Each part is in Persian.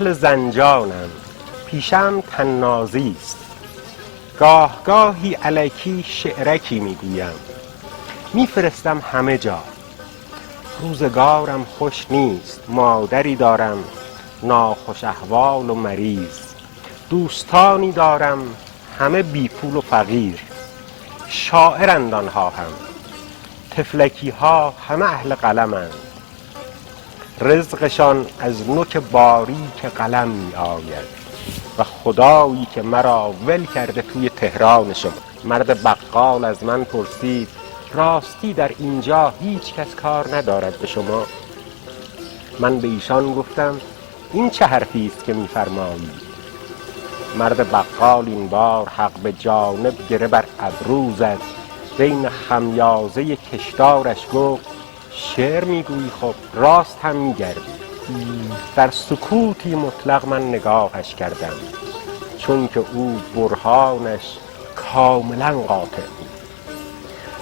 اهل زنجانم، پیشم طنازی است. گاه گاهی الکی شعرکی میگویم، میفرستم همه جا. روزگارم خوش نیست، مادری دارم ناخوش احوال و مریض. دوستانی دارم همه بی پول و فقیر، شاعرند آنها هم، طفلکی ها همه اهل قلمند. رزقشان از نوک باریک قلم می آید و خدایی که مرا ول کرده توی تهران شما. مرد بقال از من پرسید راستی در اینجا هیچ کس کار ندارد به شما؟ من به ایشان گفتم این چه حرفی است که می‌فرمایید؟ مرد بقال این بار حق به جانب گره بر ابرو زد، بین خمیازه کشدارش گفت شعر میگویی؟ خب راست هم میگردی. در سکوتی مطلق من نگاهش کردم، چون که او برهانش کاملا قاطع بود.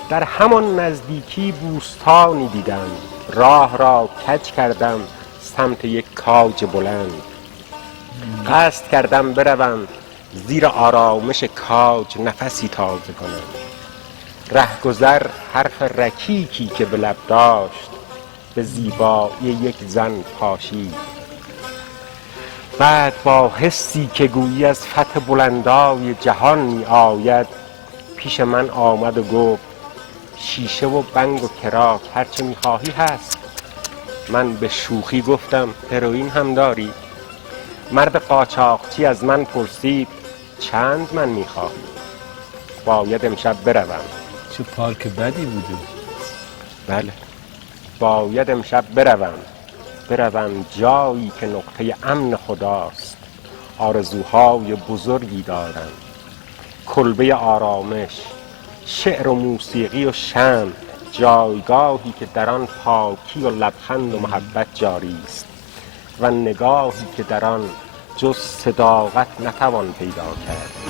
در همان نزدیکی بوستانی دیدم، راه را کج کردم سمت یک کاج بلند. قصد کردم بروم زیر آرامش کاج نفسی تازه کنم. رهگذر حرف رکیکی که به لب داشت به زیبایی یک زن پاشید. بعد با حسی که گویی از فتح بلندای جهان می آید پیش من آمد و گفت شیشه و بنگ و کراک هرچه می خواهی هست. من به شوخی گفتم هروئین هم داری؟ مرد قاچاقچی از من پرسید چند من می خواهی؟ باید امشب بروم. چه پارک بدی بوده. بله، باید امشب بروم جایی که نقطه امن خداست. آرزوهای بزرگی دارم، کلبه آرامش، شعر و موسیقی و شمع، جایگاهی که در آن پاکی و لبخند و محبت جاری است و نگاهی که در آن جز صداقت نتوان پیدا کرد.